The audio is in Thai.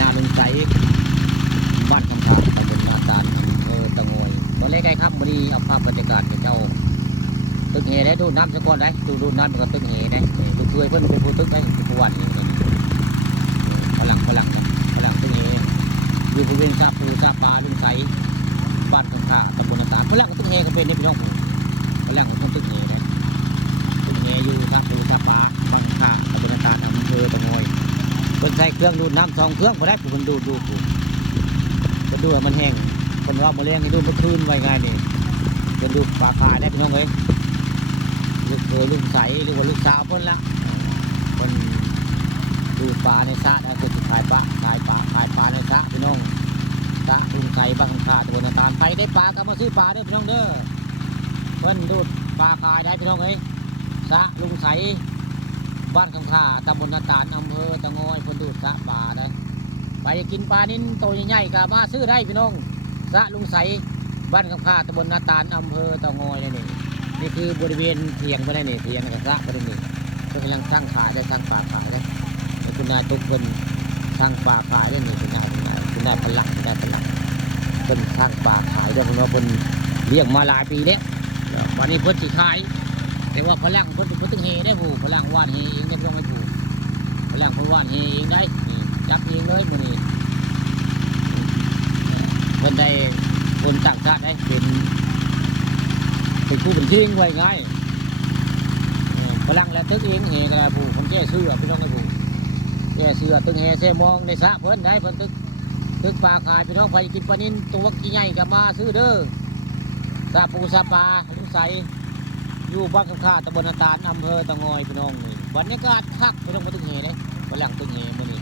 นาลุงใจบ้านคำพาตำบลนาตาลอำเภอตะงอยตอนแรกไอ้ครับวันนี้เอาภาพบรรยากาศกับเจ้า ตึกเหได้ดูน้ำสะก้อนได้ดูดูน้ำมันก็ตึกเหได้ดูเคยเพื่อนเป็นผู้ตึกได้เป็นผู้วันฝรั่งฝรั่งนะฝรั่งตึกเหอยู่บริเวณซาปูซาปลาลุงไซบ้านคำพาตำบลนาตาลฝรั่งตึกเหก็เป็นได้พี่น้องผม เพิ่นใช้เครื่องดูดน้ำสองเครื่องพอได้เพิ่นดูดดูดดูดเพิ่นดูมันแห้งคนว่ามาเลี้ยงให้ดูเมื่อคืนไว้ไงนี่เพิ่นดูปลาขายได้พี่น้องเอ้ยลูกเคยลูกใสหรือว่าลูกสาวเพิ่นละเพิ่นดูปลาในสระแล้วก็สิขายปลาขายปลาขายปลาในสระพี่น้องสระลุงใสบ้างขาตะวันตาลไปได้ปลาก็มาซื้อปลาเด้อพี่น้องเด้อเพิ่นดูปลาขายได้พี่น้องเอ้ยสระลุงใส บ้านข้างข้าตำบลนาตาลอำเภอตะงอยเพิ่นดูดสะปลาได้ไปกินปลานิ้นโตใหญ่ๆก็มาซื้อได้พี่น้องสะลุงใสบ้านข้างข้าตำบลนาตาลอำเภอตะงอยนี่นี่นี่คือบริเวณเทียงไม่ได้นี่เทียงกับสะไม่ได้นี่เพิ่นกำลังสร้างขายได้สร้างป่าขายได้แล้วคุณนายตุกเพิ่นสร้างป่าขายได้นี่คุณนายคุณนายคุณนายพลังคุณนายพลังเพิ่นสร้างป่าขายได้เพราะว่าเพิ่นเลี้ยงมาหลายปีแล้ววันนี้เพิ่นสิขาย แต่ว่าพลังเพิ่นเพิ่นตึงเฮได้ผ ลังว่านเฮเองได้บ่ต้องให้ผู้พลังเพิ่นว่านเฮเองได้นี่จับเองเลยมือนี้เพิ่นได้คนต่างชาติได้เป็นเป็นผู้เป็นทิ้งไว้ง่ายพลังและตึกเองเฮก็ได้ผู้ผมแก้เสื้อพี่น้องไอ้ผู้แก้เสื้อตึกเฮเสมองในสระเพิ่นได้เพิ่นตึกตึกปลาขายพี่น้องไปกินปลานินตัวกี่ใหญ่ก็มาซื้อเด้อซาปูซาปลาลุงใส อยู่บ้านข้างๆตำบลนาตาลอำเภอตะงอยพี่น้องนี่บรรยากาศคักพี่น้องมาตึกเฮเด้พลังตึกเฮม